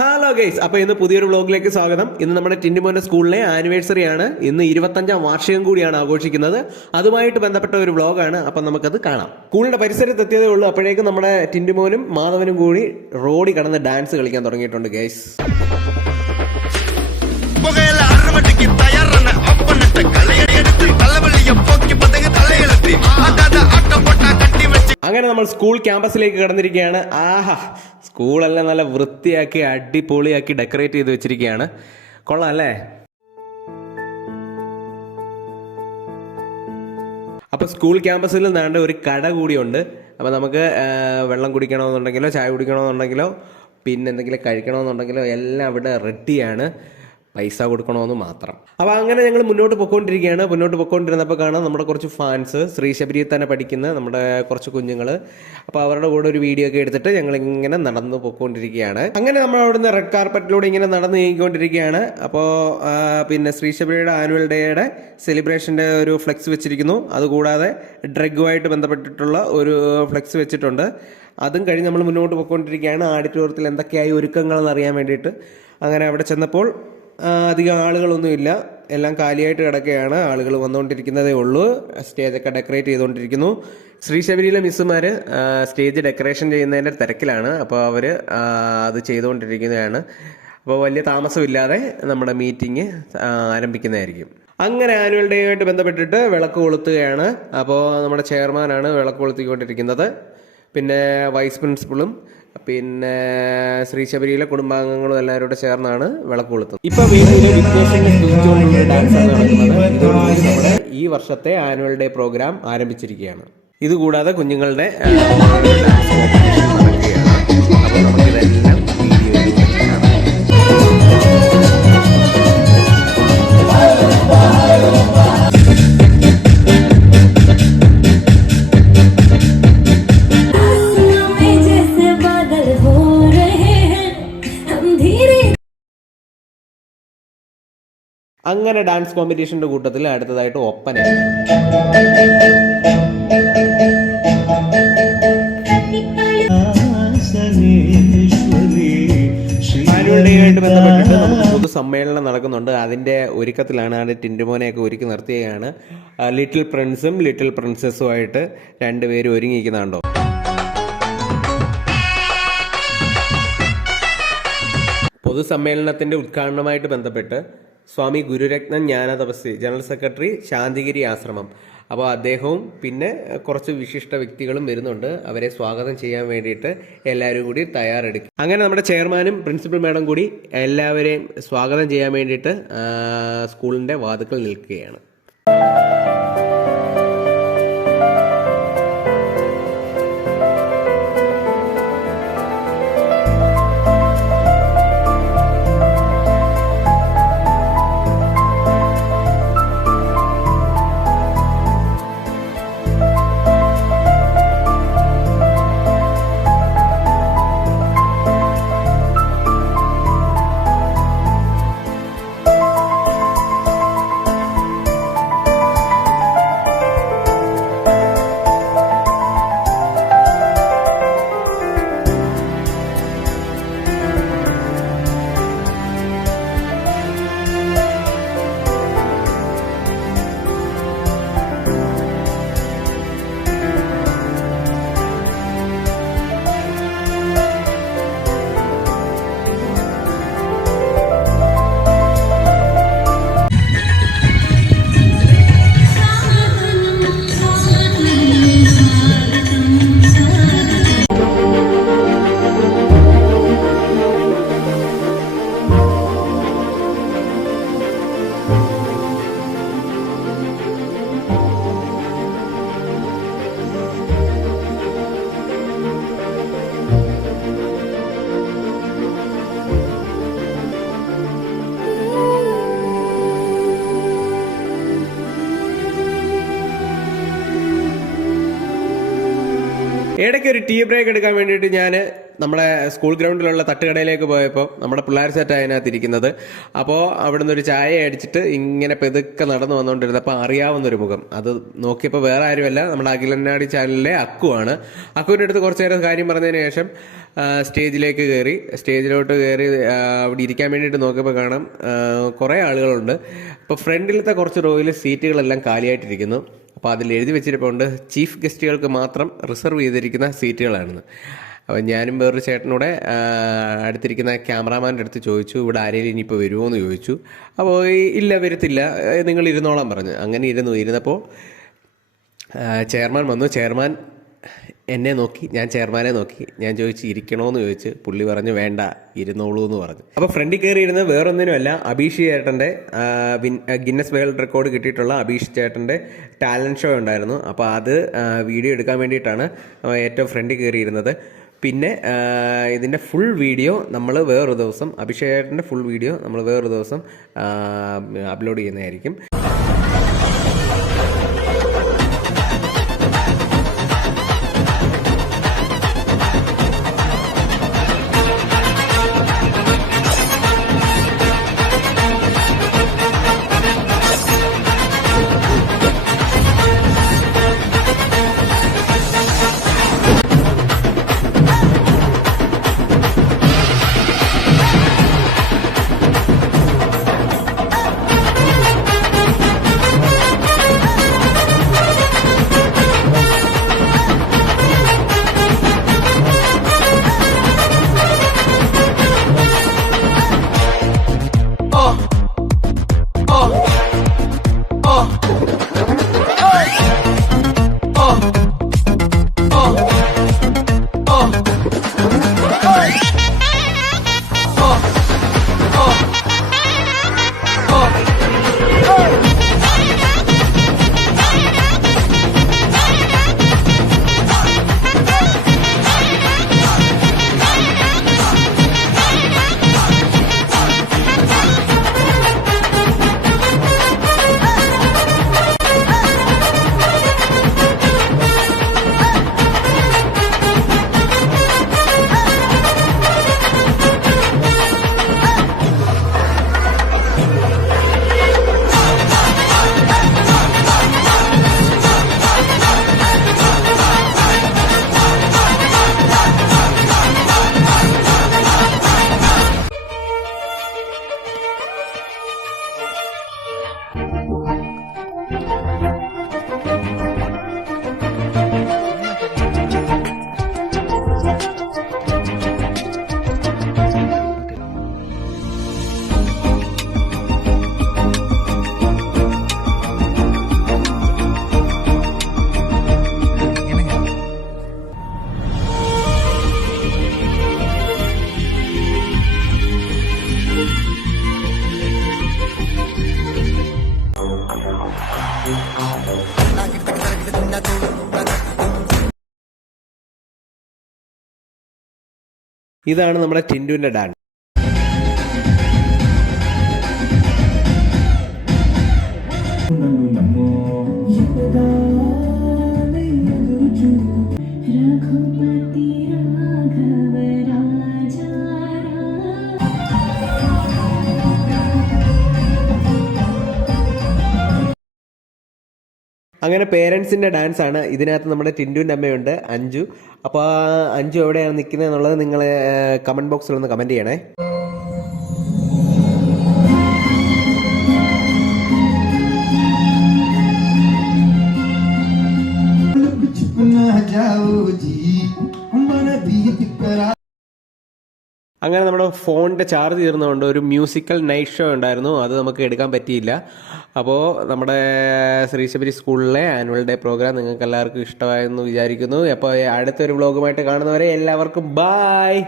Hello guys, അപ്പോൾ ഇന്ന് പുതിയൊരു വ്ലോഗിലേക്ക് സ്വാഗതം. ഇന്ന് നമ്മുടെ ടിൻറ്റുമോന്റെ സ്കൂളിലെ ആനിവേഴ്സറി ആണ്. ഇന്ന് 25ാം വാർഷികം കൂടിയാണ് ആഘോഷിക്കുന്നത്. അതുമായിട്ട് ബന്ധപ്പെട്ട ഒരു വ്ലോഗാണ്. അപ്പം നമുക്കത് കാണാം. സ്കൂളിന്റെ പരിസരത്ത് എത്തിയതേ ഉള്ളൂ. അപ്പോഴേക്കും നമ്മുടെ ടിൻറ്റുമോനും മാധവനും കൂടി റോഡിൽ കടന്ന് ഡാൻസ് കളിക്കാൻ തുടങ്ങിയിട്ടുണ്ട് ഗൈസ്. അങ്ങനെ നമ്മൾ സ്കൂൾ ക്യാമ്പസിലേക്ക് കടന്നിരിക്കുകയാണ്. ആഹാ, സ്കൂളെല്ലാം നല്ല വൃത്തിയാക്കി അടിപൊളിയാക്കി ഡെക്കറേറ്റ് ചെയ്ത് വെച്ചിരിക്കുകയാണ്. കൊള്ളാം അല്ലേ? അപ്പോൾ സ്കൂൾ ക്യാമ്പസിൽ നിന്നാണ്ട് ഒരു കട കൂടിയുണ്ട്. അപ്പോൾ നമുക്ക് വെള്ളം കുടിക്കണമെന്നുണ്ടെങ്കിലോ ചായ കുടിക്കണമെന്നുണ്ടെങ്കിലോ പിന്നെ എന്തെങ്കിലും കഴിക്കണമെന്നുണ്ടെങ്കിലോ എല്ലാം ഇവിടെ റെഡിയാണ്. പൈസ കൊടുക്കണമെന്ന് മാത്രം. അപ്പോൾ അങ്ങനെ ഞങ്ങൾ മുന്നോട്ട് പൊയ്ക്കൊണ്ടിരുന്നപ്പോൾ കാണാം നമ്മുടെ കുറച്ച് ഫാൻസ്, ശ്രീശബരിയിൽ തന്നെ പഠിക്കുന്ന നമ്മുടെ കുറച്ച് കുഞ്ഞുങ്ങൾ. അപ്പോൾ അവരുടെ കൂടെ ഒരു വീഡിയോ ഒക്കെ എടുത്തിട്ട് ഞങ്ങളിങ്ങനെ നടന്നു പോയിക്കൊണ്ടിരിക്കുകയാണ്. അങ്ങനെ നമ്മൾ അവിടുന്ന് റെഡ് കാർപ്പറ്റിലൂടെ ഇങ്ങനെ നടന്നു നീങ്ങിക്കൊണ്ടിരിക്കുകയാണ്. അപ്പോൾ പിന്നെ ശ്രീശബരിയുടെ ആനുവൽ ഡേയുടെ സെലിബ്രേഷൻ്റെ ഒരു ഫ്ലെക്സ് വെച്ചിരിക്കുന്നു. അതുകൂടാതെ ഡ്രഗുമായിട്ട് ബന്ധപ്പെട്ടിട്ടുള്ള ഒരു ഫ്ലെക്സ് വെച്ചിട്ടുണ്ട്. അതും കഴിഞ്ഞ് നമ്മൾ മുന്നോട്ട് പോയിക്കൊണ്ടിരിക്കുകയാണ്. ഓഡിറ്റോറിയത്തിൽ എന്തൊക്കെയായി ഒരുക്കങ്ങളെന്ന് അറിയാൻ വേണ്ടിയിട്ട്. അങ്ങനെ അവിടെ ചെന്നപ്പോൾ അധികം ആളുകളൊന്നുമില്ല, എല്ലാം കാലിയായിട്ട് കിടക്കുകയാണ്. ആളുകൾ വന്നുകൊണ്ടിരിക്കുന്നതേ ഉള്ളൂ. സ്റ്റേജൊക്കെ ഡെക്കറേറ്റ് ചെയ്തുകൊണ്ടിരിക്കുന്നു. ശ്രീശബരിയിലെ മിസ്സുമാർ സ്റ്റേജ് ഡെക്കറേഷൻ ചെയ്യുന്നതിൻ്റെ തിരക്കിലാണ്. അപ്പോൾ അവർ അത് ചെയ്തുകൊണ്ടിരിക്കുന്നതാണ്. അപ്പോൾ വലിയ താമസമില്ലാതെ നമ്മുടെ മീറ്റിംഗ് ആരംഭിക്കുന്നതായിരിക്കും. അങ്ങനെ ആനുവൽ ഡേ ആയിട്ട് ബന്ധപ്പെട്ടിട്ട് വിളക്ക് കൊളുത്തുകയാണ്. അപ്പോൾ നമ്മുടെ ചെയർമാനാണ് വിളക്ക് കൊളുത്തിക്കൊണ്ടിരിക്കുന്നത്. പിന്നെ വൈസ് പ്രിൻസിപ്പളും പിന്നെ ശ്രീശബരിയിലെ കുടുംബാംഗങ്ങളും എല്ലാവരും കൂടെ ചേർന്നാണ് വിളക്ക് കൊളുത്തുന്നത്. ഇപ്പൊ ഡാൻസ് ആണ് നടക്കുന്നത്. ഇതോടുകൂടി നമ്മുടെ ഈ വർഷത്തെ ആനുവൽ ഡേ പ്രോഗ്രാം ആരംഭിച്ചിരിക്കുകയാണ്. ഇതുകൂടാതെ കുഞ്ഞുങ്ങളുടെ ഡാൻസ് കോമ്പറ്റീഷൻ നടക്കുകയാണ്. അപ്പോൾ നമുക്കിതെല്ലാം അങ്ങനെ ഡാൻസ് കോമ്പറ്റീഷന്റെ കൂട്ടത്തിൽ അടുത്തതായിട്ട് ഒപ്പന. ആനുവൽ ഡേ ആയിട്ട് ബന്ധപ്പെട്ടിട്ട് നമുക്ക് പൊതുസമ്മേളനം നടക്കുന്നുണ്ട്. അതിന്റെ ഒരുക്കത്തിലാണ്. ടിൻറ്റുമോനെയൊക്കെ ഒരുക്കി നിർത്തിയാണ്. ലിറ്റിൽ പ്രിൻസും ലിറ്റിൽ പ്രിൻസസുമായിട്ട് രണ്ടുപേരും ഒരുങ്ങിയിരിക്കുന്നുണ്ടോ. പൊതുസമ്മേളനത്തിന്റെ ഉദ്ഘാടനവുമായിട്ട് ബന്ധപ്പെട്ട് സ്വാമി ഗുരുരത്നം ജ്ഞാനതപസ്വി ജനറൽ സെക്രട്ടറി ശാന്തിഗിരി ആശ്രമം, അപ്പോൾ അദ്ദേഹവും പിന്നെ കുറച്ച് വിശിഷ്ട വ്യക്തികളും വരുന്നുണ്ട്. അവരെ സ്വാഗതം ചെയ്യാൻ വേണ്ടിയിട്ട് എല്ലാവരും കൂടി തയ്യാറെടുക്കും. അങ്ങനെ നമ്മുടെ ചെയർമാനും പ്രിൻസിപ്പൽ മാഡം കൂടി എല്ലാവരെയും സ്വാഗതം ചെയ്യാൻ വേണ്ടിയിട്ട് സ്കൂളിൻ്റെ വാതിൽക്കൽ നിൽക്കുകയാണ്. ഇടയ്ക്ക് ഒരു ടീ ബ്രേക്ക് എടുക്കാൻ വേണ്ടിയിട്ട് ഞാൻ നമ്മുടെ സ്കൂൾ ഗ്രൗണ്ടിലുള്ള തട്ടുകടയിലേക്ക് പോയപ്പോൾ നമ്മുടെ പിള്ളേർ സെറ്റ് അതിനകത്തിരിക്കുന്നത്. അപ്പോൾ അവിടെ നിന്നൊരു ചായ അടിച്ചിട്ട് ഇങ്ങനെ പെതുക്കെ നടന്നു വന്നുകൊണ്ടിരുന്നപ്പോൾ അറിയാവുന്നൊരു മുഖം. അത് നോക്കിയപ്പോൾ വേറെ ആരുമല്ല, നമ്മുടെ അഖിലനാടി ചാനലിലെ അക്കുവാണ്. അക്കുവിൻ്റെ അടുത്ത് കുറച്ച് നേരം കാര്യം പറഞ്ഞതിന് ശേഷം സ്റ്റേജിലോട്ട് കയറി അവിടെ ഇരിക്കാൻ വേണ്ടിയിട്ട് നോക്കിയപ്പോൾ കാണാം കുറേ ആളുകളുണ്ട്. അപ്പോൾ ഫ്രണ്ടിലത്തെ കുറച്ച് റോയിൽ സീറ്റുകളെല്ലാം കാലിയായിട്ടിരിക്കുന്നു. അപ്പോൾ അതിൽ എഴുതി വെച്ചിരിപ്പുണ്ട് ചീഫ് ഗസ്റ്റുകൾക്ക് മാത്രം റിസർവ് ചെയ്തിരിക്കുന്ന സീറ്റുകളാണെന്ന്. അപ്പോൾ ഞാനും വേറൊരു ചേട്ടനൂടെ അടുത്തിരിക്കുന്ന ക്യാമറാമാൻ്റെ അടുത്ത് ചോദിച്ചു, ഇവിടെ ആരെങ്കിലും ഇനിയിപ്പോൾ വരുമോ എന്ന് ചോദിച്ചു. അപ്പോൾ ഇല്ല, വരത്തില്ല, നിങ്ങൾ ഇരുന്നോളാൻ പറഞ്ഞു. അങ്ങനെ ഇരുന്നപ്പോൾ ചെയർമാൻ വന്നു. ചെയർമാൻ എന്നെ നോക്കി, ഞാൻ ചെയർമാനെ നോക്കി. ഞാൻ ചോദിച്ചു ഇരിക്കണോന്ന് ചോദിച്ചു. പുള്ളി പറഞ്ഞു വേണ്ട, ഇരുന്നോളൂ എന്ന് പറഞ്ഞു. അപ്പോൾ ഫ്രണ്ടിൽ കയറി ഇരുന്ന് വേറൊന്നിനുമല്ല, അബീഷ് ചേട്ടൻ്റെ ഗിന്നസ് വേൾഡ് റെക്കോർഡ് കിട്ടിയിട്ടുള്ള അബീഷ് ചേട്ടൻ്റെ ടാലൻറ്റ് ഷോ ഉണ്ടായിരുന്നു. അപ്പോൾ അത് വീഡിയോ എടുക്കാൻ വേണ്ടിയിട്ടാണ് ഏറ്റവും ഫ്രണ്ടിൽ കയറിയിരുന്നത്. പിന്നെ ഇതിൻ്റെ ഫുൾ വീഡിയോ നമ്മൾ വേറൊരു ദിവസം, അഭിഷേകേട്ടൻ്റെ ഫുൾ വീഡിയോ നമ്മൾ വേറൊരു ദിവസം അപ്ലോഡ് ചെയ്യുന്നതായിരിക്കും. ഇതാണ് നമ്മുടെ ടിൻഡുവിൻ്റെ ഡാൻസ്. അങ്ങനെ പേരൻസിൻ്റെ ഡാൻസ് ആണ്. ഇതിനകത്ത് നമ്മുടെ ടിൻഡുവിൻ്റെ അമ്മയുണ്ട്, അഞ്ജു. അപ്പോൾ അഞ്ജു എവിടെയാണ് നിൽക്കുന്നത് എന്നുള്ളത് നിങ്ങൾ കമൻറ്റ് ബോക്സിൽ ഒന്ന് കമൻറ്റ് ചെയ്യണേ. അങ്ങനെ നമ്മുടെ ഫോണിൻ്റെ ചാർജ് തീർന്നതുകൊണ്ട് ഒരു മ്യൂസിക്കൽ നൈറ്റ് ഷോ ഉണ്ടായിരുന്നു, അത് നമുക്ക് എടുക്കാൻ പറ്റിയില്ല. അപ്പോൾ നമ്മുടെ ശ്രീശബരി സ്കൂളിലെ ആനുവൽ ഡേ പ്രോഗ്രാം നിങ്ങൾക്ക് എല്ലാവർക്കും ഇഷ്ടമായെന്ന് വിചാരിക്കുന്നു. അപ്പോൾ അടുത്തൊരു വ്ലോഗുമായിട്ട് കാണുന്നവരെ എല്ലാവർക്കും ബായ്.